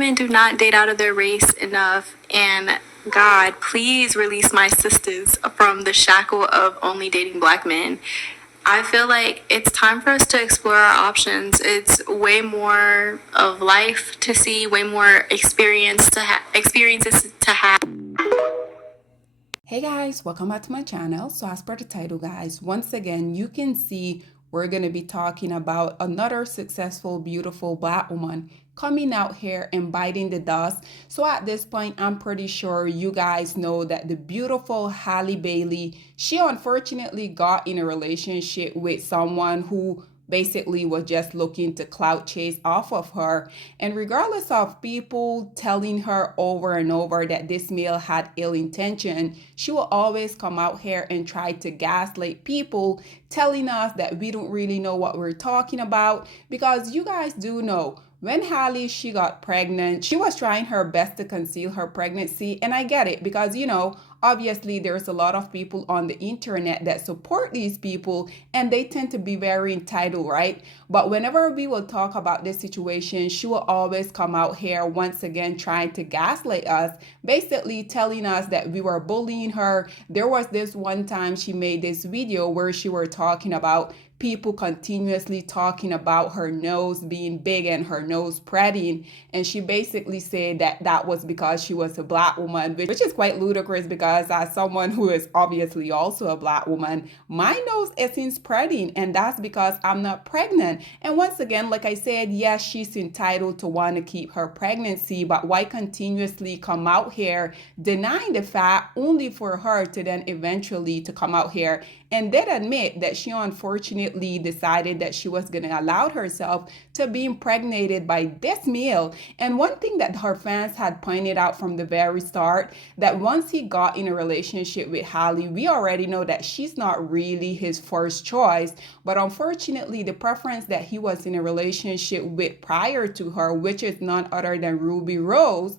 women do not date out of their race enough, and God, please release my sisters from the shackle of only dating black men. I feel like it's time for us to explore our options. It's way more of life to see, way more experiences to have. Hey guys, welcome back to my channel. So as per the title guys, once again, you can see we're going to be talking about another successful, beautiful black woman coming out here and biting the dust. So at this point, I'm pretty sure you guys know that the beautiful Halle Bailey, she unfortunately got in a relationship with someone who basically was just looking to clout chase off of her. And regardless of people telling her over and over that this male had ill intention, she will always come out here and try to gaslight people, telling us that we don't really know what we're talking about. Because you guys do know, when Halle, she got pregnant, she was trying her best to conceal her pregnancy. And I get it because, obviously there's a lot of people on the internet that support these people and they tend to be very entitled, right? But whenever we will talk about this situation, she will always come out here once again trying to gaslight us, basically telling us that we were bullying her. There was this one time she made this video where she were talking about people continuously talking about her nose being big and her nose spreading, and she basically said that that was because she was a black woman, which is quite ludicrous because as someone who is obviously also a black woman, my nose isn't spreading, and that's because I'm not pregnant. And once again, like I said, yes, she's entitled to want to keep her pregnancy, but why continuously come out here denying the fact only for her to then eventually to come out here and then admit that she unfortunately decided that she was going to allow herself to be impregnated by this male. And one thing that her fans had pointed out from the very start, that once he got in a relationship with Halle, we already know that she's not really his first choice. But unfortunately, the preference that he was in a relationship with prior to her, which is none other than Ruby Rose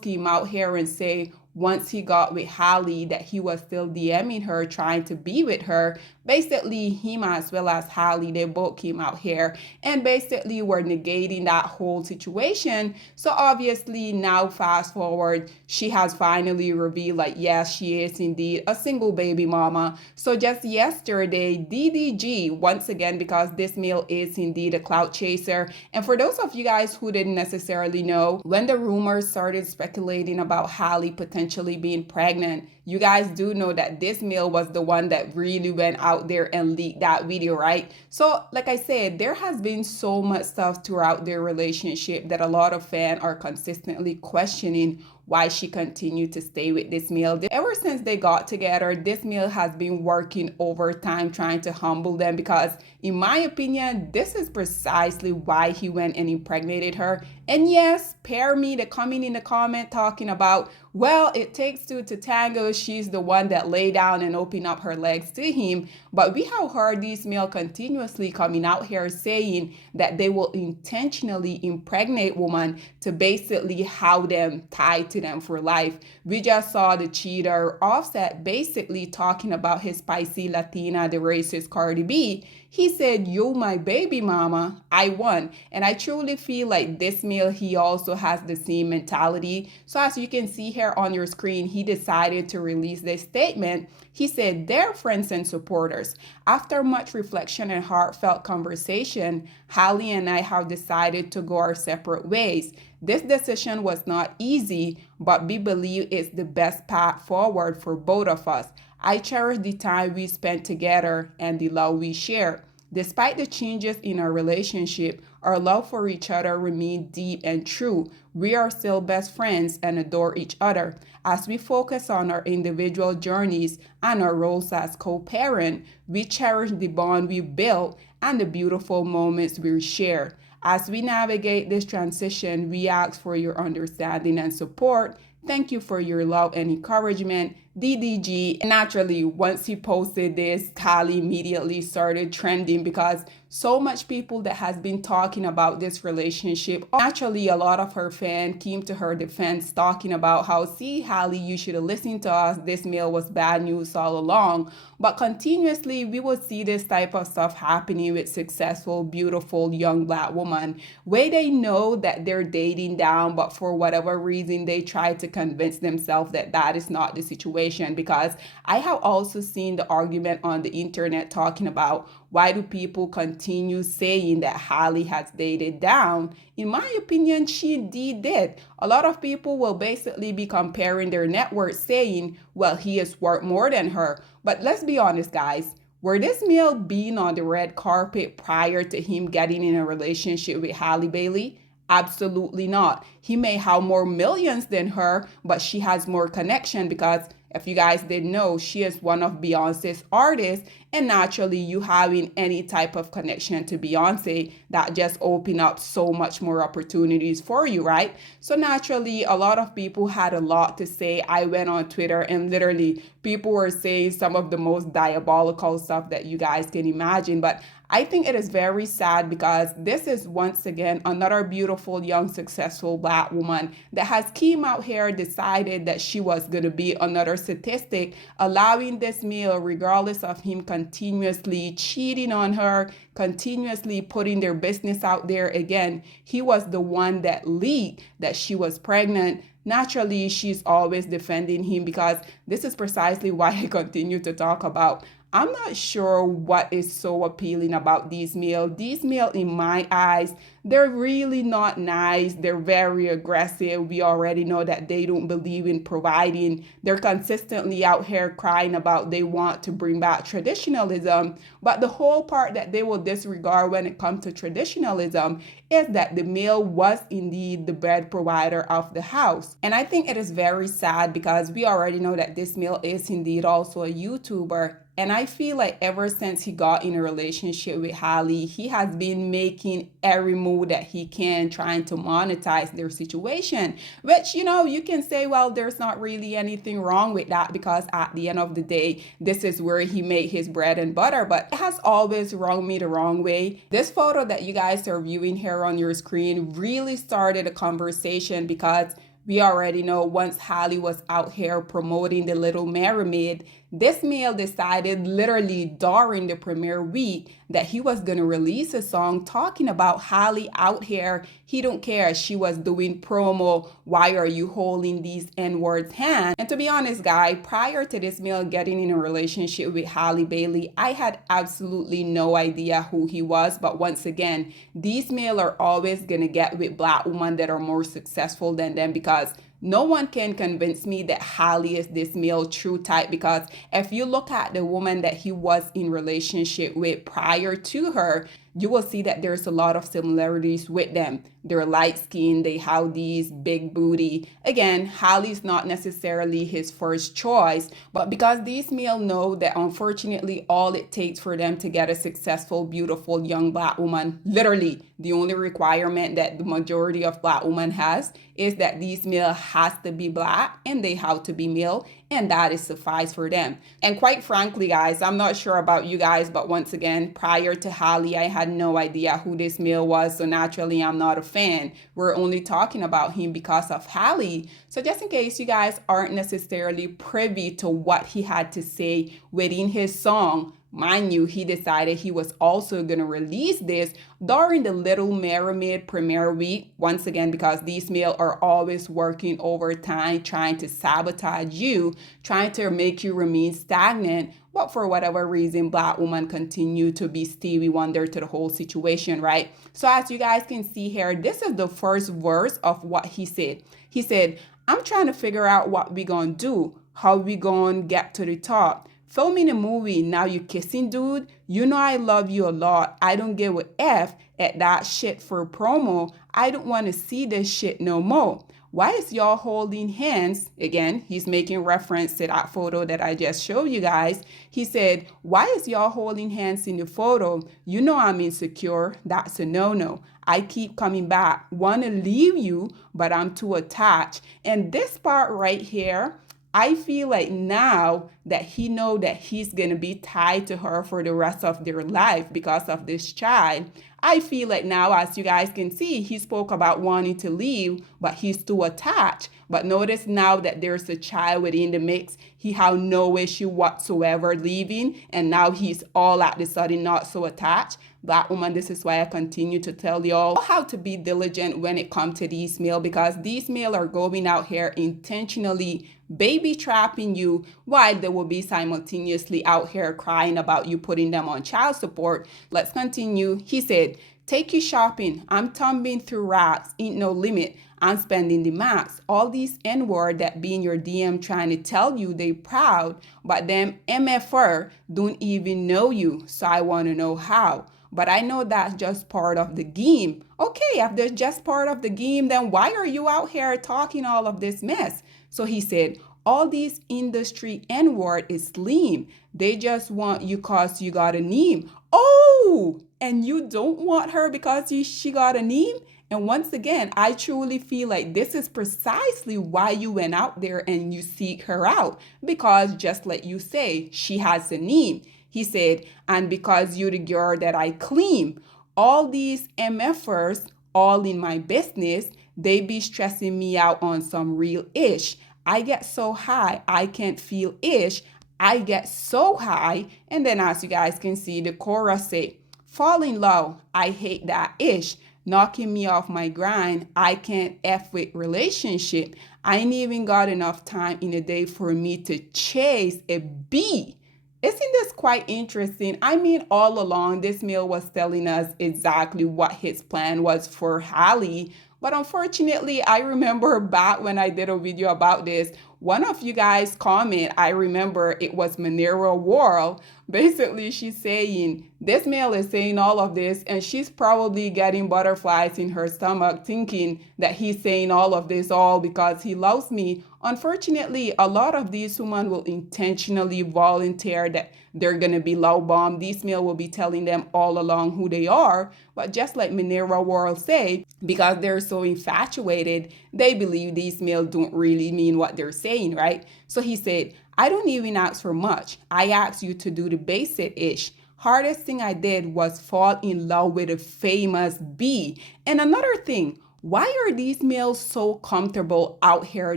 came out here and say, once he got with Halle, that he was still DMing her, trying to be with her. Basically, him as well as Halle, they both came out here and basically were negating that whole situation. So obviously now fast forward, she has finally revealed like, yes, she is indeed a single baby mama. So just yesterday, DDG, once again, because this male is indeed a clout chaser. And for those of you guys who didn't necessarily know, when the rumors started speculating about Halle potentially being pregnant, you guys do know that this male was the one that really went out there and leaked that video, right? So like I said, there has been so much stuff throughout their relationship that a lot of fans are consistently questioning why she continued to stay with this male. Ever since they got together, this male has been working overtime trying to humble them because, in my opinion, this is precisely why he went and impregnated her. And yes, pair me to coming in the comment talking about, well, it takes two to tango. She's the one that lay down and opened up her legs to him. But we have heard these male continuously coming out here saying that they will intentionally impregnate women to basically have them tied to them for life. We just saw the cheater Offset basically talking about his spicy Latina, the racist Cardi B. He said, "Yo, my baby mama, I won." And I truly feel like this male, he also has the same mentality. So as you can see here on your screen, he decided to release this statement. He said, "Dear friends and supporters, after much reflection and heartfelt conversation, Halle and I have decided to go our separate ways. This decision was not easy, but we believe it's the best path forward for both of us. I cherish the time we spent together and the love we share. Despite the changes in our relationship, our love for each other remains deep and true. We are still best friends and adore each other. As we focus on our individual journeys and our roles as co-parent, we cherish the bond we built and the beautiful moments we share. As we navigate this transition, we ask for your understanding and support. Thank you for your love and encouragement. DDG. And naturally, once he posted this, Halle immediately started trending because so much people that has been talking about this relationship. Naturally, a lot of her fans came to her defense talking about how, see, Halle, you should have listened to us. This male was bad news all along. But continuously, we will see this type of stuff happening with successful, beautiful, young black women where they know that they're dating down, but for whatever reason, they try to convince themselves that that is not the situation. Because I have also seen the argument on the internet talking about why do people continue saying that Halle has dated down? In my opinion, she indeed did. A lot of people will basically be comparing their net worth, saying, well, he is worth more than her. But let's be honest, guys. Were this male being on the red carpet prior to him getting in a relationship with Halle Bailey? Absolutely not. He may have more millions than her, but she has more connection because if you guys didn't know, she is one of Beyonce's artists, and naturally you having any type of connection to Beyonce, that just open up so much more opportunities for you, right? So naturally, a lot of people had a lot to say. I went on Twitter and literally people were saying some of the most diabolical stuff that you guys can imagine, but I think it is very sad because this is once again another beautiful, young, successful black woman that has came out here, decided that she was going to be another statistic, allowing this male, regardless of him continuously cheating on her, continuously putting their business out there. Again, he was the one that leaked that she was pregnant. Naturally, she's always defending him because this is precisely why I continue to talk about. I'm not sure what is so appealing about these males. These males, in my eyes, they're really not nice. They're very aggressive. We already know that they don't believe in providing. They're consistently out here crying about they want to bring back traditionalism. But the whole part that they will disregard when it comes to traditionalism is that the male was indeed the bread provider of the house. And I think it is very sad because we already know that this male is indeed also a YouTuber. And I feel like ever since he got in a relationship with Halle, he has been making every move that he can, trying to monetize their situation. Which, you can say, well, there's not really anything wrong with that because at the end of the day, this is where he made his bread and butter. But it has always rubbed me the wrong way. This photo that you guys are viewing here on your screen really started a conversation because we already know once Halle was out here promoting the Little Mermaid, this male decided literally during the premiere week that he was going to release a song talking about Halle out here. He don't care. She was doing promo. Why are you holding these N-words hand? And to be honest, guys, prior to this male getting in a relationship with Halle Bailey, I had absolutely no idea who he was. But once again, these male are always going to get with black women that are more successful than them because no one can convince me that Halle is this male true type because if you look at the woman that he was in relationship with prior to her, you will see that there's a lot of similarities with them. They're light skinned, they have these big booty. Again, Halle's not necessarily his first choice, but because these males know that unfortunately all it takes for them to get a successful, beautiful young black woman, literally the only requirement that the majority of black women has is that these male has to be black and they have to be male, and that is suffice for them. And quite frankly, guys, I'm not sure about you guys, but once again, prior to Halle, I had no idea who this male was, so naturally I'm not a fan. We're only talking about him because of Halle. So just in case you guys aren't necessarily privy to what he had to say within his song, mind you, he decided he was also going to release this during the Little Mermaid premiere week. Once again, because these males are always working overtime, trying to sabotage you, trying to make you remain stagnant. But for whatever reason, black women continue to be Stevie Wonder to the whole situation, right? So as you guys can see here, this is the first verse of what he said. He said, I'm trying to figure out what we gonna do, how we gonna get to the top. Filming a movie, now you kissing, dude. You know I love you a lot. I don't give a F at that shit for promo. I don't want to see this shit no more. Why is y'all holding hands? Again, he's making reference to that photo that I just showed you guys. He said, why is y'all holding hands in the photo? You know I'm insecure. That's a no-no. I keep coming back. Want to leave you, but I'm too attached. And this part right here, I feel like now that he know that he's going to be tied to her for the rest of their life because of this child, I feel like now, as you guys can see, he spoke about wanting to leave, but he's too attached. But notice now that there's a child within the mix, he have no issue whatsoever leaving, and now he's all at the sudden not so attached. Black woman, this is why I continue to tell y'all how to be diligent when it comes to these male, because these male are going out here intentionally baby trapping you while they will be simultaneously out here crying about you putting them on child support. Let's continue. He said, take you shopping. I'm tumbling through racks. Ain't no limit. I'm spending the max. All these N-word that be in your DM trying to tell you they proud, but them MFR don't even know you. So I want to know how. But I know that's just part of the game. Okay, if that's just part of the game, then why are you out here talking all of this mess? So he said, all these industry N-word is lame. They just want you cause you got a name. Oh, and you don't want her because she got a name? And once again, I truly feel like this is precisely why you went out there and you seek her out. Because just like you say, she has a name. He said, and because you're the girl that I claim, all these MFers, all in my business, they be stressing me out on some real ish. I get so high, I can't feel ish. I get so high. And then as you guys can see, the chorus say, falling low, I hate that ish. Knocking me off my grind, I can't F with relationship. I ain't even got enough time in a day for me to chase a bee. Isn't this quite interesting? I mean, all along, this male was telling us exactly what his plan was for Halle. But unfortunately, I remember back when I did a video about this, one of you guys comment, I remember it was Manera World. Basically, she's saying, this male is saying all of this, and she's probably getting butterflies in her stomach, thinking that he's saying all of this all because he loves me. Unfortunately, a lot of these women will intentionally volunteer that they're going to be love bombed. These male will be telling them all along who they are. But just like Manera World say, because they're so infatuated, they believe these males don't really mean what they're saying, right? So he said, I don't even ask for much. I ask you to do the basic-ish. Hardest thing I did was fall in love with a famous bee. And another thing, why are these males so comfortable out here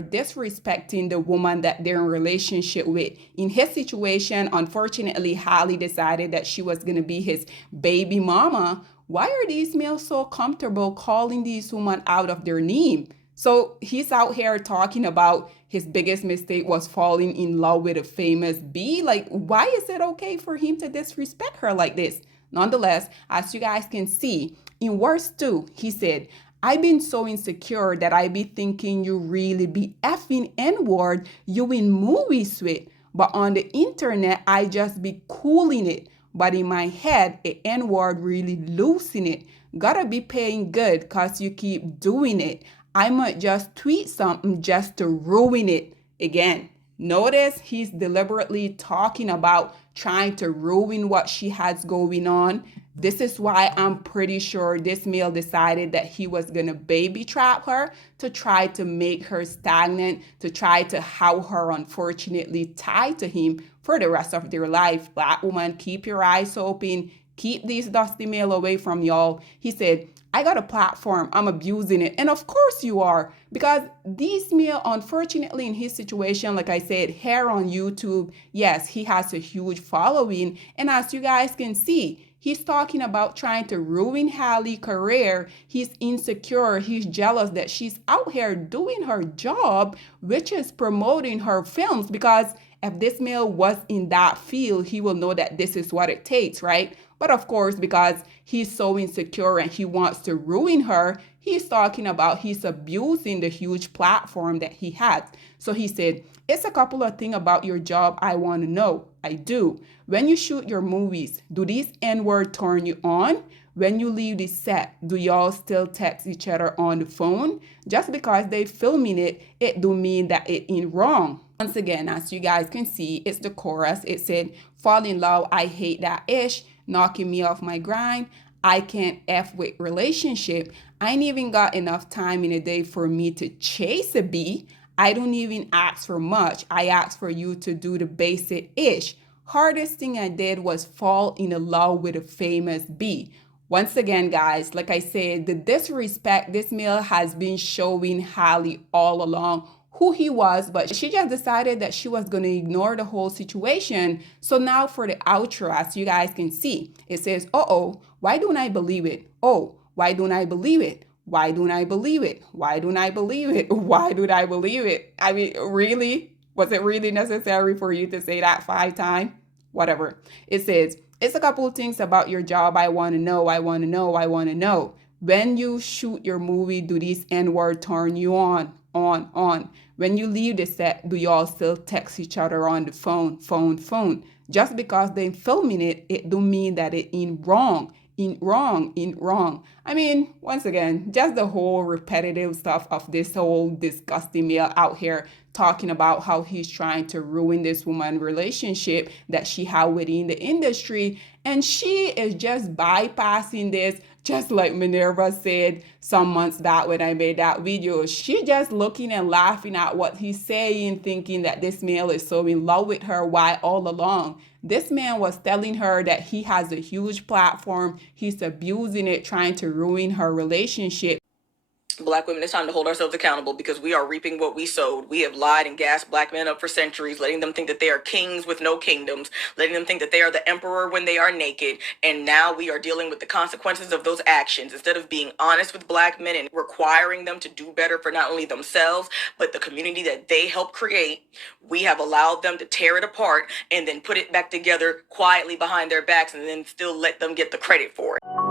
disrespecting the woman that they're in relationship with? In his situation, unfortunately, Halle decided that she was going to be his baby mama. Why are these males so comfortable calling these women out of their name? So he's out here talking about his biggest mistake was falling in love with a famous bee. Like, why is it okay for him to disrespect her like this? Nonetheless, as you guys can see, in verse 2, he said, I've been so insecure that I be thinking you really be effing N-word you in movies with. But on the internet, I just be cooling it. But in my head, a N-word really losing it. Gotta be paying good cause you keep doing it. I might just tweet something just to ruin it again. Notice he's deliberately talking about trying to ruin what she has going on. This is why I'm pretty sure this male decided that he was going to baby trap her to try to make her stagnant, to try to have her unfortunately tied to him for the rest of their life. Black woman, keep your eyes open. Keep these dusty male away from y'all. He said, I got a platform. I'm abusing it. And of course you are. Because these male, unfortunately, in his situation, like I said, hair on YouTube, yes, he has a huge following. And as you guys can see, he's talking about trying to ruin Halle's career. He's insecure. He's jealous that she's out here doing her job, which is promoting her films. Because if this male was in that field, he will know that this is what it takes, right? But of course, because he's so insecure and he wants to ruin her, he's talking about he's abusing the huge platform that he has. So he said, it's a couple of things about your job I want to know. I do. When you shoot your movies, do these N-word turn you on? When you leave the set, do y'all still text each other on the phone? Just because they filming it, it do mean that it ain't wrong. Once again, as you guys can see, it's the chorus. It said, fall in love, I hate that ish. Knocking me off my grind. I can't F with relationship. I ain't even got enough time in a day for me to chase a bee. I don't even ask for much. I ask for you to do the basic ish. Hardest thing I did was fall in love with a famous bee. Once again, guys, like I said, the disrespect this male has been showing Halle all along who he was, but she just decided that she was going to ignore the whole situation. So now for the outro, as you guys can see, it says, uh-oh, why don't I believe it? Oh, why don't I believe it? Why don't I believe it? Why don't I believe it? Why don't I believe it? I mean, really? Was it really necessary for you to say that 5 times? Whatever. It says, it's a couple of things about your job I want to know, I want to know, I want to know. When you shoot your movie, do these N-word turn you on? On. When you leave the set, do y'all still text each other on the phone? Just because they filming it, it don't mean that it ain't wrong. Ain't wrong. I mean, once again, just the whole repetitive stuff of this whole disgusting male out here talking about how he's trying to ruin this woman relationship that she had within the industry, and she is just bypassing this, just like Minerva said some months back when I made that video. She just looking and laughing at what he's saying, thinking that this male is so in love with her, why all along this man was telling her that he has a huge platform, he's abusing it, trying to ruin her relationship. Black women, it's time to hold ourselves accountable because we are reaping what we sowed. We have lied and gassed black men up for centuries, letting them think that they are kings with no kingdoms, letting them think that they are the emperor when they are naked. And now we are dealing with the consequences of those actions. Instead of being honest with black men and requiring them to do better for not only themselves, but the community that they helped create, we have allowed them to tear it apart and then put it back together quietly behind their backs and then still let them get the credit for it.